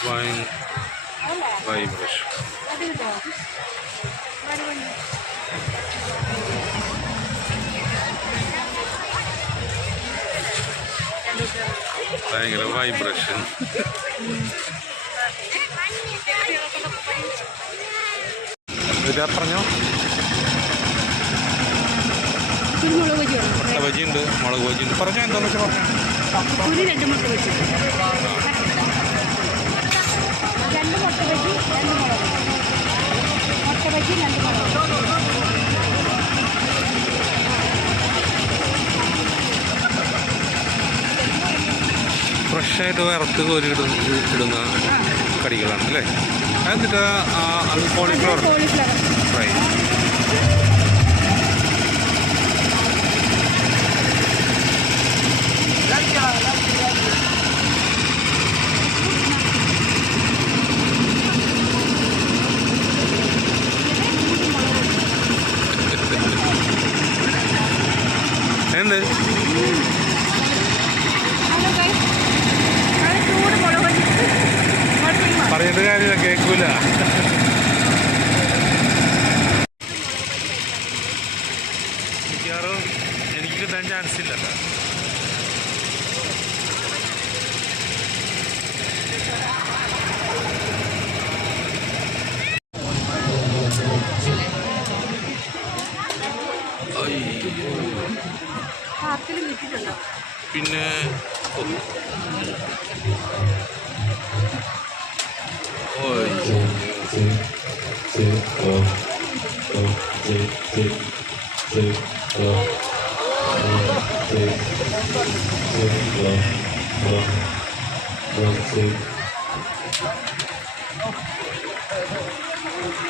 Flying vibration. ഭയങ്കര vibration. ഇതാ പറഞ്ഞോ, മുട്ട ബജിയുണ്ട്, മുളക് ബജിയുണ്ട്. പറഞ്ഞോ എന്താണെന്ന് വെച്ചാൽ പറഞ്ഞോ. രണ്ട് മുട്ട ബജി, രണ്ട് മുട്ട ബജി, രണ്ട് മുളക് മുട്ട ബജി, രണ്ട് മുളക്. ഫ്രഷായിട്ട് വറുത്ത് കോരി ഇടുന്ന കടികളാണ് അല്ലേ? എന്നിട്ട് അത് കോളിഫ്ലവർ ഫ്രൈ. എന്ത് പറഞ്ഞിട്ട് കാര്യമില്ല, കേൾക്കൂല. മിക്കവാറും എനിക്ക് കിട്ടാൻ ചാൻസ് ഇല്ലല്ലോ. പിന്നെ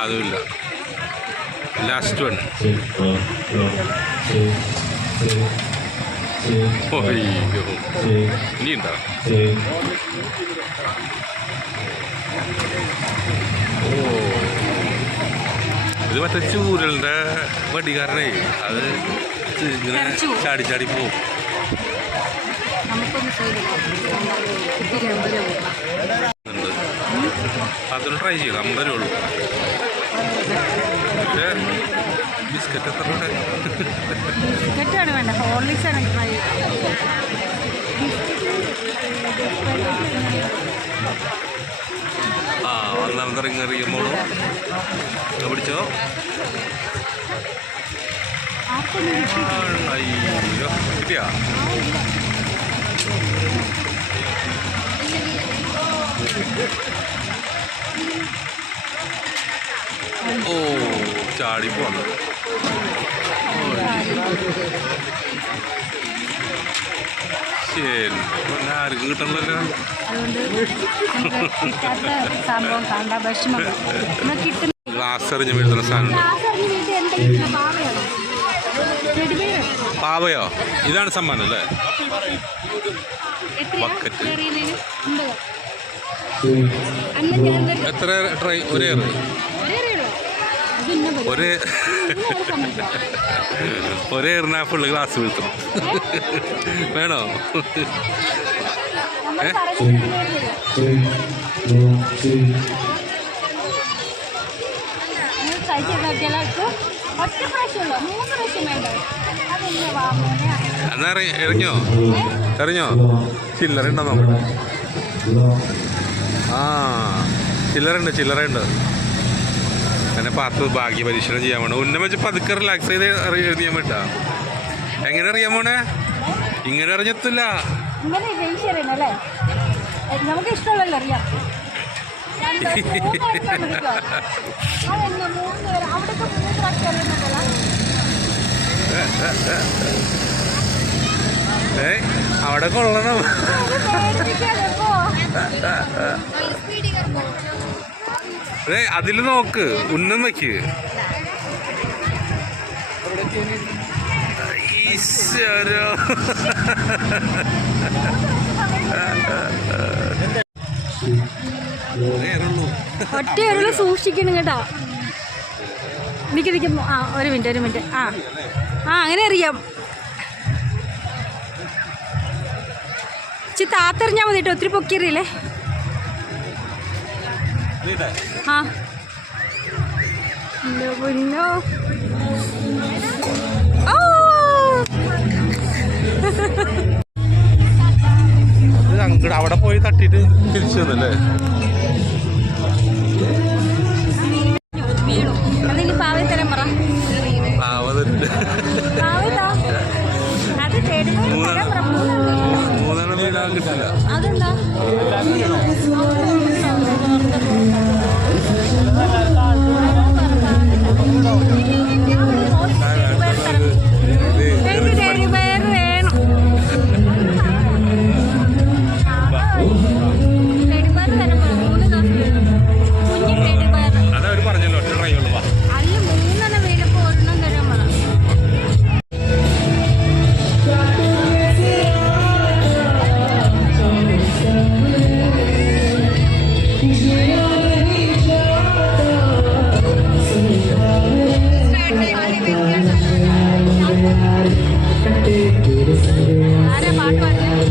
അതുമില്ല. Last one. ഇനിയുണ്ടോ? ഇത് മറ്റേ ചൂരലിൻ്റെ വടികാരനെ അത് ഇങ്ങനെ ചാടി ചാടി പോവും. അതൊന്ന് ട്രൈ ചെയ്യണം. 50 രൂപ ഉള്ളൂ. പക്ഷേ ബിസ്ക്കറ്റ് എത്ര രൂപ? ബിസ്ക്കറ്റാണ് വേണ്ട, ഹോർലിക്സ് ആണ് ട്രൈ. ആ, ഒന്നാമത്തെ റിങ് എറിയുമ്പോഴും പിടിച്ചോ. അയ്യോ, കിട്ടിയാ? ഓ, ചാടിപ്പോന്നു. ശരി, ആർക്കും കിട്ടണല്ലോ. ഗ്ലാസ് എറിഞ്ഞ് വീഴുന്ന സാധനം. പാവയോ? ഇതാണ് സമ്മാനം അല്ലേ? ബക്കറ്റ്. എത്ര ട്രൈ? ഒരേ എറിഞ്ഞാൽ ഫുള്ള് ഗ്ലാസ് വീഴ്ത്തണം. വേണോ? എന്നാ എറിഞ്ഞോ? ചില്ലറ ഉണ്ടോ നോക്കട്ടെ. ആ, ചില്ലറയുണ്ട്. അങ്ങനെ പാത്ത് ഭാഗ്യ പരീക്ഷണം ചെയ്യാൻ വേണം. ഉന്നം വെച്ച് പതുക്കെ റിലാക്സ് ചെയ്ത് എഴുതിയാൻ പറ്റാ. എങ്ങനെ അറിയാൻ പോണേ? ഇങ്ങനെ അറിഞ്ഞത്തില്ല. നമുക്ക് ഇഷ്ടമുള്ളല്ലോ അറിയാം. അവിടെ കൊള്ളണം. അതെ, അതിൽ നോക്ക്, ഉന്നം വയ്ക്ക്. ഈശ്വരോ, ഒറ്റ സൂക്ഷിക്കണം കേട്ടോ. നിൽക്കും. ആ, ഒരു മിനിറ്റ്. ആ, അങ്ങനെ അറിയാം. താത്തെറിഞ്ഞാൽ മതി കേട്ടോ, ഒത്തിരി പൊക്കിയറിയില്ലേ. ആ പൊന്നോ. ഓ അങ്ങോട്ട് അവിടെ പോയി തട്ടിട്ട് തിരിച്ചു വന്നല്ലേ. വീണു. അതിന് പാവേ തരാൻ പറ. അത് മൂന്നെണ്ണം വീടാൻ കിട്ടില്ല. അതെന്താ അതവര് പറഞ്ഞല്ലോ ഒറ്റ ട്രൈ ഉള്ളൂ. അല്ല 3 വീണപ്പോ 1 തരാൻ പറ. ആരാ പാട്ട് പാടുന്നത്?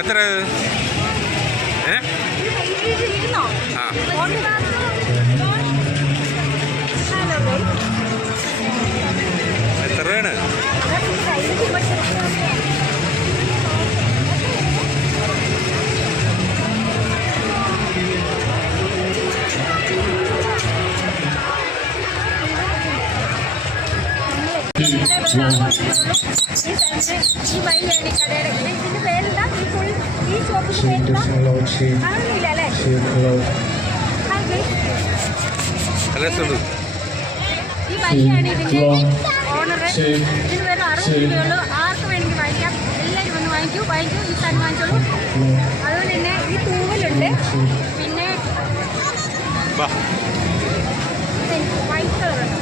എത്ര? എത്രയാണ്? ഈ വഴിയാണ് കടയുടെ. ഇതിന്റെ പേരെന്താ? ഈ ഷോപ്പിന്റെ പേരെന്താ? അറിയില്ല അല്ലേ? ഈ വഴിയാണ് ഇതിന്റെ ഓണർ. ഇതിന് പേര് 60 രൂപയുള്ളൂ. ആർക്ക് വേണമെങ്കിൽ വാങ്ങിക്കാം. എല്ലാവരും വന്ന് വാങ്ങിക്കൂ. ഈ സാധനം വാങ്ങിച്ചോളൂ. അതുപോലെ തന്നെ ഈ തൂവലുണ്ട്. പിന്നെ വൈറ്റ് കളറുണ്ട്.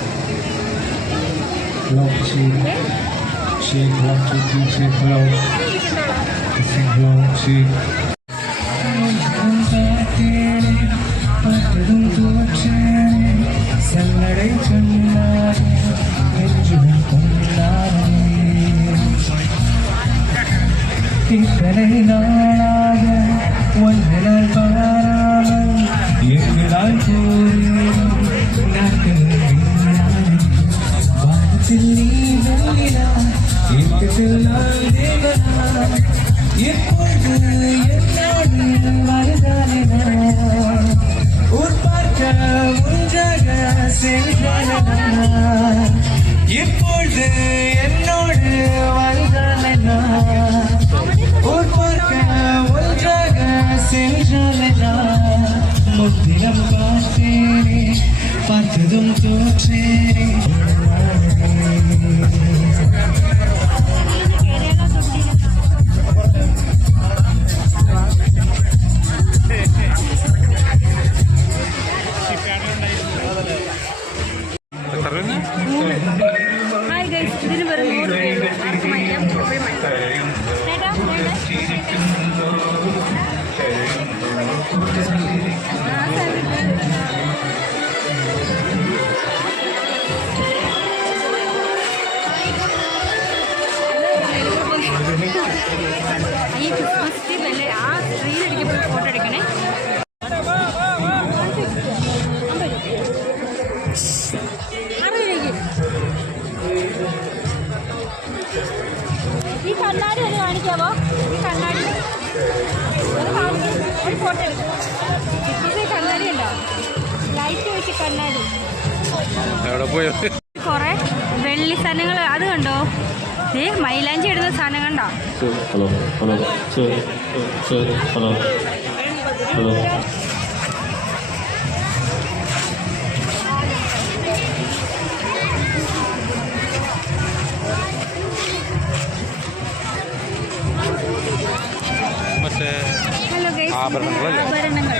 இத்தனை நாளாக ஒன்றினால் பாராமல் எங்களால் போகிறேன் வானத்தில் நீ வெள்ளினா ஏக்கத்தில் நான் தேவனா எப்பொழுது என்னோடு வருதானே ஊர் பார்க்க ஒன்றாக சென்றானா இப்பொழுது என்னோடு வருதானே ஊர் பார்க்க ஒன்றாக சென்றானா முத்திரம் பார்த்தேனே பார்த்ததும் தோற்றேனே ഹായ് ഗൈസ്, ഇതിന് വെറും 100 രൂപയുള്ളൂ. ആർക്കും വാങ്ങിക്കാം. എപ്പോഴും വാങ്ങിക്കാം. ചേട്ടാ ഈ ക്രിസ്മസ് ട്രീ ആ ട്രീയിലടിക്കുമ്പോൾ ഫോട്ടോ എടുക്കണേ. ഈ കണ്ണാടി ഒന്ന് കാണിക്കാമോ? ഈ കണ്ണാടി ഒരു ഫോട്ടോ എടുക്കും. ഈ കണ്ണാടി ഉണ്ടോ? ലൈറ്റ് വെച്ച് കണ്ണാടി. കുറെ വെള്ളി സാധനങ്ങൾ അത് കണ്ടോ? മൈലാഞ്ചി ഇടുന്ന സാധനം കണ്ടോ? ഹലോ ഹലോ ഹലോ ഹലോ ആഭരണങ്ങളല്ലേ? ആഭരണങ്ങൾ.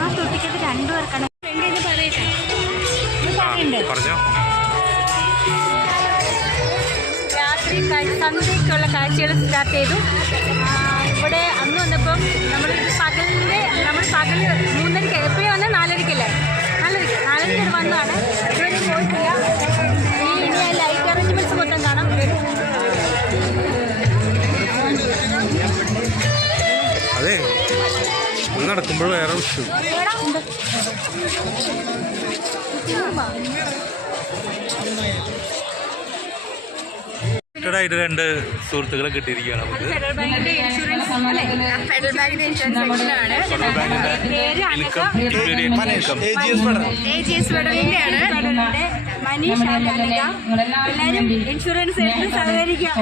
ആ തൊട്ടിക്കത് 2 പേർക്കാണ്. പറഞ്ഞോ. രാത്രി സന്ധ്യയ്ക്കുള്ള കാഴ്ചകൾ സ്റ്റാർട്ട് ചെയ്തു. ഇവിടെ അന്ന് വന്നപ്പം നമ്മൾ പകല് 3:30 എപ്പോഴും വന്നാൽ 4:30 വന്നതാണ്. ഇതുവരെ പോയിട്ടില്ല. ഇനി ആ ലൈറ്റ് അറേഞ്ച്മെൻറ്റ്സ് മൊത്തം കാണാം. അതെ, നടക്കുമ്പോൾ വേറെ വിഷയം. ായിട്ട് 2 സുഹൃത്തുക്കളെ കിട്ടിയിരിക്കുകയാണ് നമുക്ക്. ഫെഡറൽ ബാങ്കിന്റെ ഇൻഷുറൻസ് അല്ലേ? ഫെഡറൽ ബാങ്കിന്റെ ഇൻഷുറൻസ് സെക്ഷനാണ്. AGS ഫെഡറലിന്റെ ആണ്. മനീഷ് എല്ലാവരും ഇൻഷുറൻസ് എടുത്ത് സഹകരിക്കാം.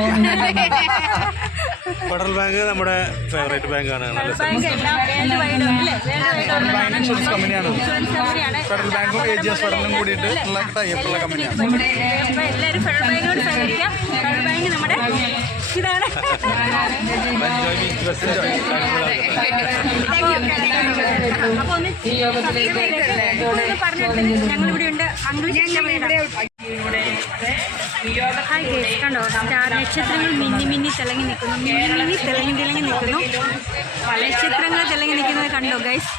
ഫെഡറൽ ബാങ്ക് നമ്മുടെ ഫേവറേറ്റ് ബാങ്കാണ്. ബാങ്ക് എല്ലാം വേൾഡ് വൈഡ് അല്ലേ? ഇൻഷുറൻസ് കമ്പനിയാണ്. ഇൻഷുറൻസ് കമ്പനിയാണ്. ഫെഡറൽ ബാങ്കും AGS ഫെഡറലും കൂടിയിട്ട് ഉള്ള ടൈപ്പുള്ള കമ്പനിയാണ്. അപ്പോൾ എല്ലാവരും ഫെഡറൽ ബാങ്കിനോട് സഹകരിക്കാം. ഫെഡറൽ ബാങ്ക് നമ്മുടെ ഇതാണ്. അപ്പോൾ ഒന്ന് പറഞ്ഞിട്ട് ഞങ്ങളിവിടെ ഉണ്ട്. ഹായ് ഗേസ്, കണ്ടോ സ്റ്റാർ നക്ഷത്രങ്ങൾ മിന്നി തിളങ്ങി നിൽക്കുന്നു. തിളങ്ങി നിൽക്കുന്നു. നക്ഷത്രങ്ങൾ തിളങ്ങി നിൽക്കുന്നത് കണ്ടോ ഗൈസ്?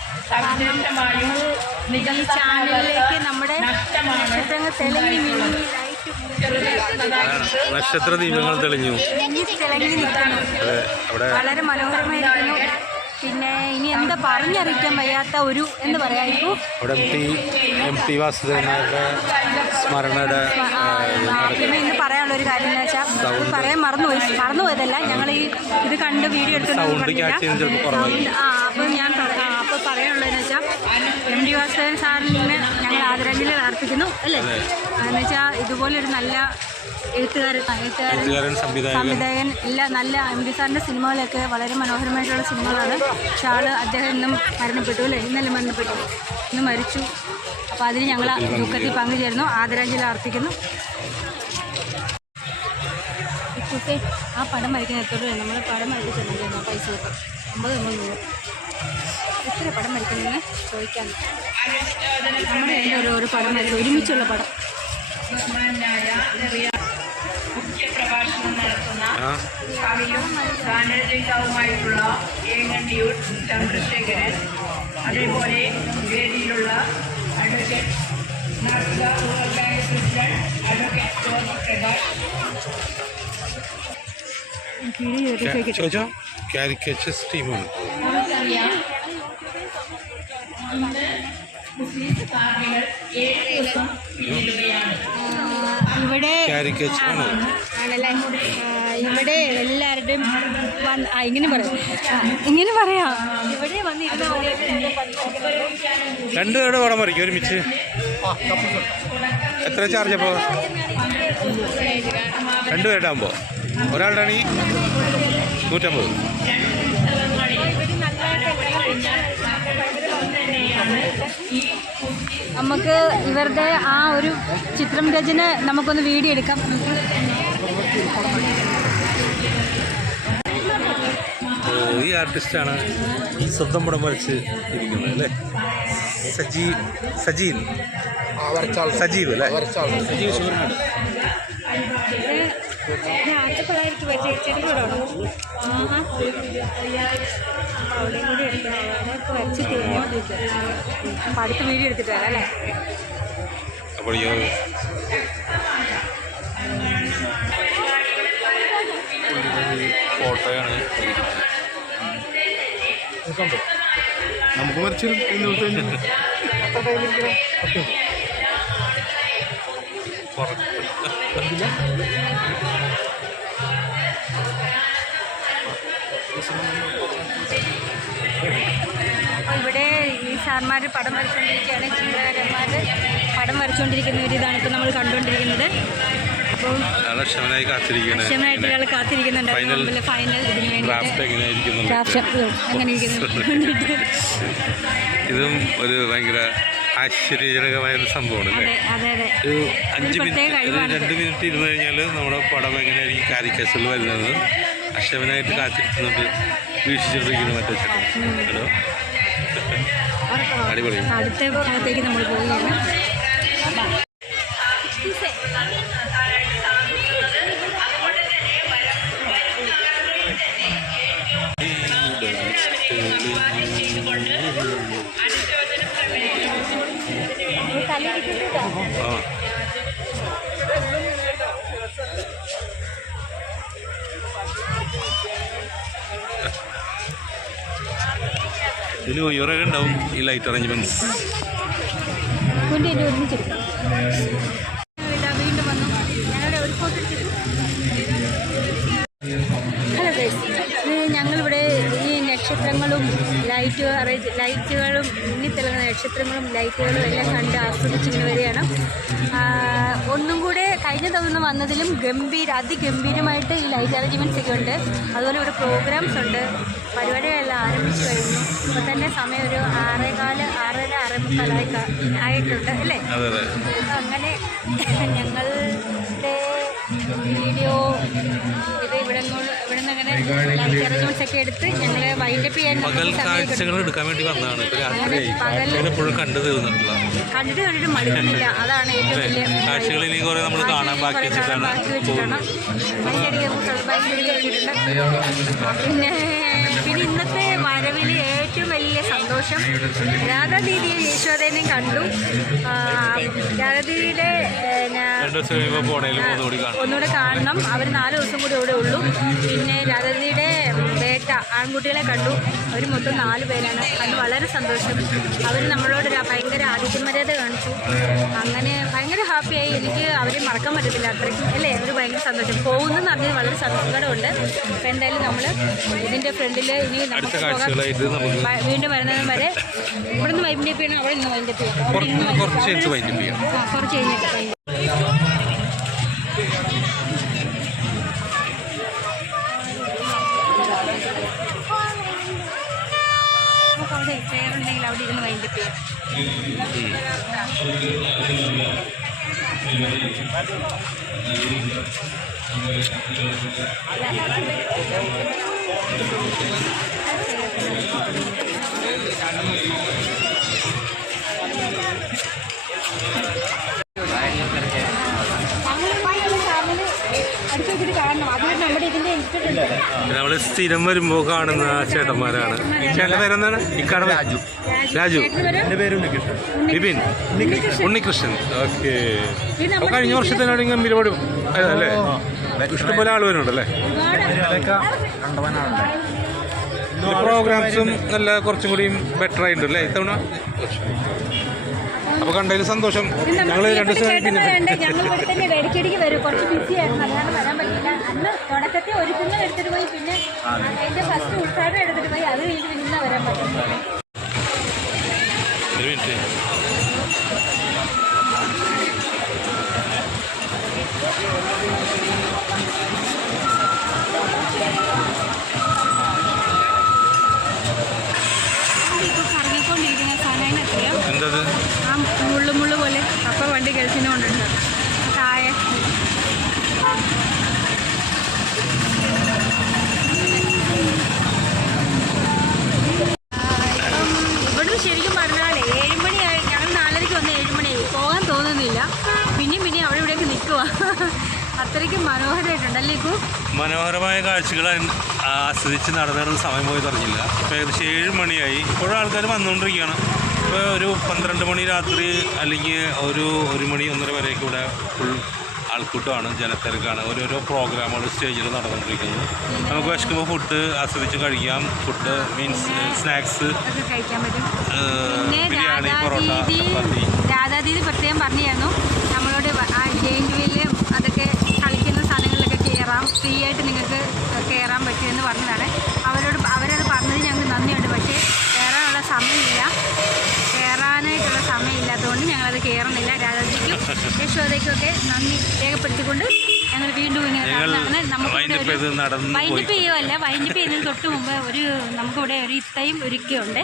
ഈ ചാനലിലേക്ക് നമ്മുടെ നക്ഷത്രങ്ങൾ തിളങ്ങി നക്ഷത്ര ദീപങ്ങൾ തെളിഞ്ഞു തിളങ്ങി നിൽക്കുന്നു. വളരെ മനോഹരമായിരിക്കുന്നു. പിന്നെ ഇനി എന്താ പറഞ്ഞറിയിക്കാൻ വയ്യാത്ത ഒരു എന്താ പറയാ, ഇപ്പോൾ MT വാസുദേവനാരുടെ സ്മരണയുടെ പിന്നെ ഇന്ന് പറയാനുള്ള ഒരു കാര്യം എന്ന് വെച്ചാൽ പറയാൻ മറന്നുപോയതല്ല, ഞങ്ങൾ ഇത് കണ്ട് വീഡിയോ എടുത്തിട്ടുണ്ടെങ്കിൽ അപ്പോൾ പറയാനുള്ളതെന്ന് വെച്ചാൽ MT വാസുദേവൻ സാറിന് ഞങ്ങൾ ആദരാഞ്ജലികൾ അർപ്പിക്കുന്നു അല്ലേ. എന്ന് വെച്ചാൽ ഇതുപോലൊരു നല്ല എഴുത്തുകാരൻ സംവിധായകൻ എല്ലാം നല്ല MT സാറിൻ്റെ സിനിമകളൊക്കെ വളരെ മനോഹരമായിട്ടുള്ള സിനിമകളാണ്. പക്ഷെ അദ്ദേഹം ഇന്നും മരണപ്പെട്ടു അല്ലേ? ഇന്നലെ മരിച്ചു. അപ്പോൾ അതിന് ഞങ്ങൾ ദുഃഖത്തിൽ പങ്കുചേരുന്നു, ആദരാഞ്ജലി അർപ്പിക്കുന്നു. ഇപ്പോഴത്തെ ആ പടം വരയ്ക്കുന്ന എത്തോടെ നമ്മൾ പടം വരയ്ക്കുന്നുണ്ടായിരുന്നു. പൈസ കിട്ടും 50 രൂപ. എത്ര പടം വരയ്ക്കുന്നതെന്ന് ചോദിക്കാൻ നമ്മുടെ എൻ്റെ ഒരു പടം വരയ്ക്കും, ഒരുമിച്ചുള്ള പടം. മുഖ്യപ്രഭാഷണം നടത്തുന്ന കവിയും ഗാനരചയിതാവുമായിട്ടുള്ള ഏങ്ങണ്ടിയൂർ ചന്ദ്രശേഖരൻ, അതേപോലെ വേദിയിലുള്ള advocate Nasika rural bank president advocate George Prakash. Caricatures ടീമാണ്. ഇവിടെ ആണല്ലേ, ഇവിടെ എല്ലാവരുടെയും ഇങ്ങനെ പറയാം ഇവിടെ വന്നിരുന്ന 2 പേരുടെ പടം വരയ്ക്കും ഒരുമിച്ച്. എത്ര ചാർജ് അപ്പോൾ? 2 പേരുടെ ആകുമ്പോൾ ഒരാളുടെ ആണെങ്കിൽ 150. നമുക്ക് ഇവരുടെ ആ ഒരു ചിത്രം രചന നമുക്കൊന്ന് വീഡിയോ എടുക്കാം. ഈ ആർട്ടിസ്റ്റാണ് ഈ സ്വന്തം പടം വരച്ച് ഇരിക്കുന്നത് അല്ലേ? സജീവ് അല്ലേ? ആറ്റപ്പള്ളായിരിക്കും ചെടികളോടോ അവളെയും കൂടി എടുക്കണം. അതൊക്കെ വരച്ച് തീർന്നോണ്ടിരിക്കും. അപ്പം അടുത്ത വീഡിയോ എടുത്തിട്ട് വരാം അല്ലേ? ഫോട്ടോയാണ് നമുക്ക് മറിച്ച് അപ്പോൾ ഇവിടെ ഈ സാർമാർ പടം വരച്ചുകൊണ്ടിരിക്കുകയാണ്. ചിത്രകാരന്മാർ പടം വരച്ചുകൊണ്ടിരിക്കുന്ന ഒരു ഇതാണ് ഇപ്പോൾ നമ്മൾ കണ്ടുകൊണ്ടിരിക്കുന്നത്. അപ്പോൾ ക്ഷമനായിട്ട് ഒരാൾ കാത്തിരിക്കുന്നുണ്ട് ഫൈനൽ ഇതിന് വേണ്ടി. ഇതും ഒരു ഭയങ്കര ആശ്ചര്യജനകമായ ഒരു സംഭവമാണ് അല്ലേ? അതെ അതെ അതെ ഒരു ഒരു 5 പ്രത്യേക മിനിറ്റ് കഴിവാണ് 2 മിനിറ്റ് ഇരുന്ന് കഴിഞ്ഞാൽ നമ്മുടെ പടം എങ്ങനെയായിരിക്കും കാരിക്കസിൽ വരുന്നത് അക്ഷമനായിട്ട് കാത്തിരിക്കുന്നുണ്ട് വീക്ഷിച്ചുകൊണ്ടിരിക്കുന്നു മറ്റേ ചേട്ടൻ. ഹലോ അടിപൊളി. അടുത്ത ഭാഗത്തേക്ക് നമ്മൾ പോവുകയാണ്. ആ ഇതിൽ ഉയരൊക്കെ ഉണ്ടാവും ഈ ലൈറ്റ് അറേഞ്ച്മെന്റ്സ്. വീണ്ടും വന്നു ഞങ്ങളുടെ ഒരു ഫോട്ടോ ഹലോ ഗൈസ്, ഞങ്ങളിവിടെ ഈ നക്ഷത്രങ്ങളും ലൈറ്റുകളും മിന്നിത്തിളങ്ങുന്ന നക്ഷത്രങ്ങളും ലൈറ്റുകളും എല്ലാം കണ്ട് ആസ്വദിച്ചിങ്ങനെ വരികയാണ്. ഒന്നും കൂടെ കഴിഞ്ഞ തവണ വന്നതിലും അതിഗംഭീരമായിട്ട് ഈ ലൈറ്റ് അറേഞ്ച്മെൻറ്റ്സ് ഒക്കെ ഉണ്ട്. അതുപോലെ ഇവിടെ പ്രോഗ്രാംസ് ഉണ്ട്. പരിപാടികളെല്ലാം ആരംഭിച്ചു കഴിഞ്ഞു. ഇപ്പോൾ തന്നെ സമയം ഒരു 6:45 ആയിട്ടുണ്ട് അല്ലേ? അങ്ങനെ ഞങ്ങളുടെ വീഡിയോ ഇത് ഇവിടെ നിന്ന് അങ്ങനെ ലൈറ്റ് അറേഞ്ച്മെൻറ്റ്സ് ഒക്കെ എടുത്ത് ഞങ്ങൾ വൈൻഡപ്പ് ചെയ്യാൻ പകൽ കാഴ്ചകൾ എടുക്കാൻ വേണ്ടി വന്നതാണ്. കണ്ടിട്ട് മടുക്കുന്നില്ല. അതാണ് ഏറ്റവും വലിയ കാഴ്ചകൾ ഇനി കുറെ നമ്മൾ കാണാൻ ബാക്കി വെച്ചിട്ടാണ്. പിന്നെ ഇന്നത്തെ വരവിൽ ഏറ്റവും വലിയ സന്തോഷം രാധാദീദിയെ യശോദേനെയും കണ്ടു. രാധാദീദിയുടെ ഒന്നുകൂടെ കാണണം. അവർ 4 ദിവസം കൂടി ഇവിടെ ഉള്ളൂ. പിന്നെ രാധാദീദിയുടെ വേട്ട ആൺകുട്ടികളെ കണ്ടു. അവർ മൊത്തം 4 പേരാണ്. കണ്ടു വളരെ സന്തോഷം. അവർ നമ്മളോട് ഭയങ്കര ആതിഥ്യമര്യാദ കാണിച്ചു. അങ്ങനെ ഭയങ്കര ഹാപ്പിയായി. എനിക്ക് അവരെ മറക്കാൻ പറ്റത്തില്ല അത്രയ്ക്കും അല്ലേ. അവർ ഭയങ്കര സന്തോഷം. പോകുന്നെന്ന് പറഞ്ഞത് വളരെ സങ്കടമുണ്ട്. അപ്പോൾ എന്തായാലും നമ്മൾ ഇതിൻ്റെ ഫ്രണ്ടിൽ ഇനി നമുക്ക് പോകാം. വീണ്ടും വരുന്നതും വരെ ഇവിടെ നിന്ന് വൈൻഡപ്പ് ചെയ്യണം. അവിടെ നിന്ന് വൈൻഡപ്പ് ചെയ്യണം. കുറച്ച് കഴിഞ്ഞിട്ട് അവിടെ ചെയറുണ്ടെങ്കിൽ അവിടെ ഇരുന്ന് വൈൻഡപ്പ് ചെയ്യാം. നമ്മൾ സ്ഥിരം വരുമ്പോൾ കാണുന്ന ചേട്ടന്മാരാണ്. ചേട്ടൻ്റെ പേരെന്താണ്? ഇക്കാടെ രാജു. ബിപിൻ ഉണ്ണികൃഷ്ണൻ. ഓക്കെ. അപ്പോൾ കഴിഞ്ഞ വർഷത്തിനാണെങ്കിൽ ഗംഭീരപാടും അല്ലേ? ഇഷ്ടംപോലെ ആൾ വരുന്നുണ്ടല്ലേ? പ്രോഗ്രാംസും നല്ല കുറച്ചും കൂടിയും ബെറ്റർ ആയിട്ടുണ്ടല്ലേ ഇത്തവണ? അപ്പോൾ കണ്ടതിൽ സന്തോഷം. ഞങ്ങൾ 2 ദിവസം ഞങ്ങൾ ഇവിടെ തന്നെ ഇടയ്ക്കിടയ്ക്ക് വരും. കുറച്ച് ബിസി ആയിരുന്നു, അതാണ് വരാൻ പറ്റില്ല. അന്ന് തുടക്കത്തിൽ ഒരു കുഞ്ഞ് എടുത്തിട്ട് പോയി, പിന്നെ അതിൻ്റെ ഫസ്റ്റ് ഉത്സാഹം എടുത്തിട്ട് പോയി. അത് കഴിഞ്ഞ് പിന്നെ വരാൻ പറ്റില്ല. ഒരു മിനിറ്റ്. കറങ്ങിക്കൊണ്ടിരിക്കുന്ന സാധനം എത്രയോ എന്തത്? ആ മുള്ളു പോലെ. അപ്പോൾ വണ്ടി ഗൾഫിനെ കൊണ്ടുണ്ട് താഴെ. ഇവിടെ ശരിക്കും പറഞ്ഞാൽ 7 മണിയായി. ഞങ്ങൾ 4:30 വന്ന് 7 മണിയായി. പോകാൻ തോന്നുന്നില്ല. പിന്നെയും അവിടെ ഇവിടെയൊക്കെ നിൽക്കുക. അത്രയ്ക്കും മനോഹരമായിട്ടുണ്ടല്ലേ? മനോഹരമായ കാഴ്ചകൾ ആസ്വദിച്ച് നടന്നിരുന്ന സമയം പോയി പറഞ്ഞില്ല. ഇപ്പോൾ ഏകദേശം 7 മണിയായി. ഇപ്പോഴും ആൾക്കാർ വന്നുകൊണ്ടിരിക്കുകയാണ്. ഇപ്പോൾ ഒരു 12 മണി രാത്രി അല്ലെങ്കിൽ ഒരു 1 മണി 1:30 വരെയൊക്കെ ഇവിടെ ഫുൾ ആൾക്കൂട്ടമാണ്, ജനത്തിരക്കാണ്. ഓരോരോ പ്രോഗ്രാമുകൾ സ്റ്റേജിൽ നടന്നുകൊണ്ടിരിക്കുന്നത്. നമുക്ക് വിശക്കുമ്പോൾ ഫുഡ് ആസ്വദിച്ച് കഴിക്കാം. Food means snacks, biryani, parotta, chapati. രാധാദീദി പ്രത്യേകം പറഞ്ഞായിരുന്നു നമ്മളോട് ആ ജെയിൻറ്റ് വീല് അതൊക്കെ കളിക്കുന്ന സാധനങ്ങളിലൊക്കെ കയറാം, ഫ്രീ ആയിട്ട് നിങ്ങൾക്ക് കയറാൻ പറ്റുമെന്ന് പറഞ്ഞതാണ്. അവരോട് പറഞ്ഞത് ഞങ്ങൾക്ക് നന്ദിയുണ്ട്. പക്ഷേ കയറാനുള്ള സമയമില്ല. കയറാനായിട്ടുള്ള സമയമില്ലാത്തതുകൊണ്ട് ഞങ്ങളത് കയറുന്നില്ല. രാധാദീദിക്കും യശോദയ്ക്കും ഒക്കെ നന്ദി രേഖപ്പെടുത്തിക്കൊണ്ട് ഞങ്ങൾ വീണ്ടും ഇങ്ങനെ വൈൻഡപ്പ് ചെയ്ത് നടന്ന് പോയി. വൈൻഡപ്പ് ചെയ്യുമല്ല, വൈൻഡപ്പ് ചെയ്യുന്നതിന് തൊട്ട് മുമ്പ് നമുക്കിവിടെ ഒരു ഇത്തയും ഒരുക്കിയുണ്ട്.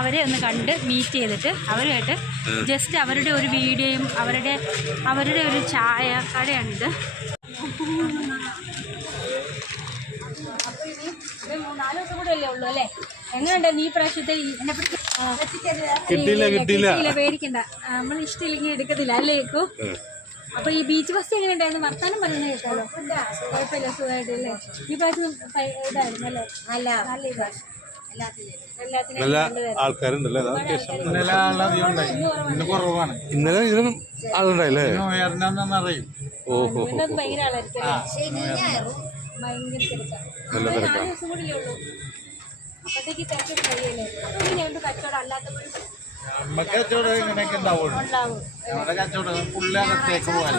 അവരെ ഒന്ന് കണ്ട് മീറ്റ് ചെയ്തിട്ട് അവരുമായിട്ട് ജസ്റ്റ് അവരുടെ ഒരു വീഡിയോയും അവരുടെ ഒരു ചായ കടയാണിത്. അപ്പോൾ ഇനി 4 ദിവസം കൂടെ അല്ലേ ഉള്ളൂ അല്ലേ? എങ്ങനെയുണ്ടായിരുന്നു ഈ പ്രാവശ്യത്തെ? കിട്ടിയില്ല പേടിക്കണ്ട, നമ്മൾ ഇഷ്ടമില്ലെങ്കിൽ എടുക്കത്തില്ല അല്ലേ കേൾക്കൂ. അപ്പൊ ഈ ബീച്ച് ബസ് എങ്ങനെ ഉണ്ടായിരുന്നു? വർത്താനം പറയുന്നത് കേട്ടാലോ? കുഴപ്പമില്ല, സുഖമായിട്ട് അല്ലേ? ഈ പ്രാവശ്യം ഇതായിരുന്നു അല്ലേ? നല്ല എല്ലാത്തിനും നല്ല ആൾക്കാരുണ്ടല്ലേ? കുറവാണ്. ഇന്നലെ ഇതിനും ആളുണ്ടായില്ലേ? അറിയും. ഓഹോ, ഭയങ്കര ആളായിരിക്കും ഭയങ്കര തിരക്കാണ്. 4 ദിവസം കൂടി ഉള്ളൂ, അപ്പോഴത്തേക്ക് തിരക്കൊക്കെ കഴിയല്ലേ? അപ്പൊ ഇങ്ങനെയുണ്ട് കച്ചവടം അല്ലാത്തപ്പോഴും നമുക്ക് കച്ചവടം ഇങ്ങനെയൊക്കെ ഉണ്ടാവുള്ളൂ. അവിടെ കച്ചവടം ഫുള്ള് അകത്തേക്ക് പോകാൻ.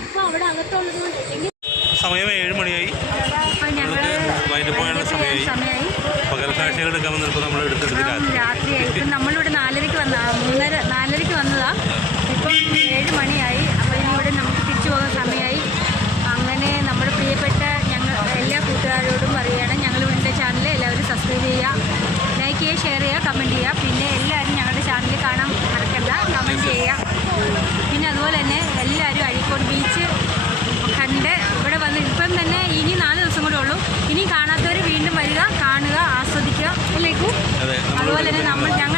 ഇപ്പൊ അവിടെ അകത്തുള്ളത് കൊണ്ട് സമയം 7 മണിയായി. വൈകിട്ട് പോകാനുള്ള സമയമായി. പകൽ കാഴ്ചകൾ എടുക്കാൻ വന്നപ്പോൾ നമ്മൾ എടുത്തെടുത്തില്ല. രാത്രിയായി. ഇപ്പം നമ്മളിവിടെ 4:30 വന്നതാ. ഇപ്പം 7 മണിയായി. അപ്പോൾ ഇനി ഇവിടെ നമുക്ക് തിരിച്ചു പോകാൻ സമയമായി. അങ്ങനെ നമ്മുടെ പ്രിയപ്പെട്ട എല്ലാ കൂട്ടുകാരോടും പറയുകയാണ്, ഞങ്ങൾ എൻ്റെ ചാനൽ എല്ലാവരും സബ്സ്ക്രൈബ് ചെയ്യുക, ലൈക്ക് ചെയ്യുക, ഷെയർ ചെയ്യുക, കമൻറ്റ് ചെയ്യുക. പിന്നെ എല്ലാവരും ഞങ്ങളുടെ ചാനൽ കാണാൻ മറക്കണ്ട, കമൻറ്റ് ചെയ്യുക. പിന്നെ അതുപോലെ തന്നെ എല്ലാവരും അഴീക്കോട് ബീച്ച് കണ്ട് ഇവിടെ വന്ന് ഇപ്പം തന്നെ ഇനി 4 ദിവസം കൂടെ ഉള്ളൂ. ഇനി കാണാത്തവർ വീണ്ടും വരിക, കാണുക, ആസ്വദിക്കുക അല്ലേക്കും. അതുപോലെ തന്നെ ഞങ്ങൾ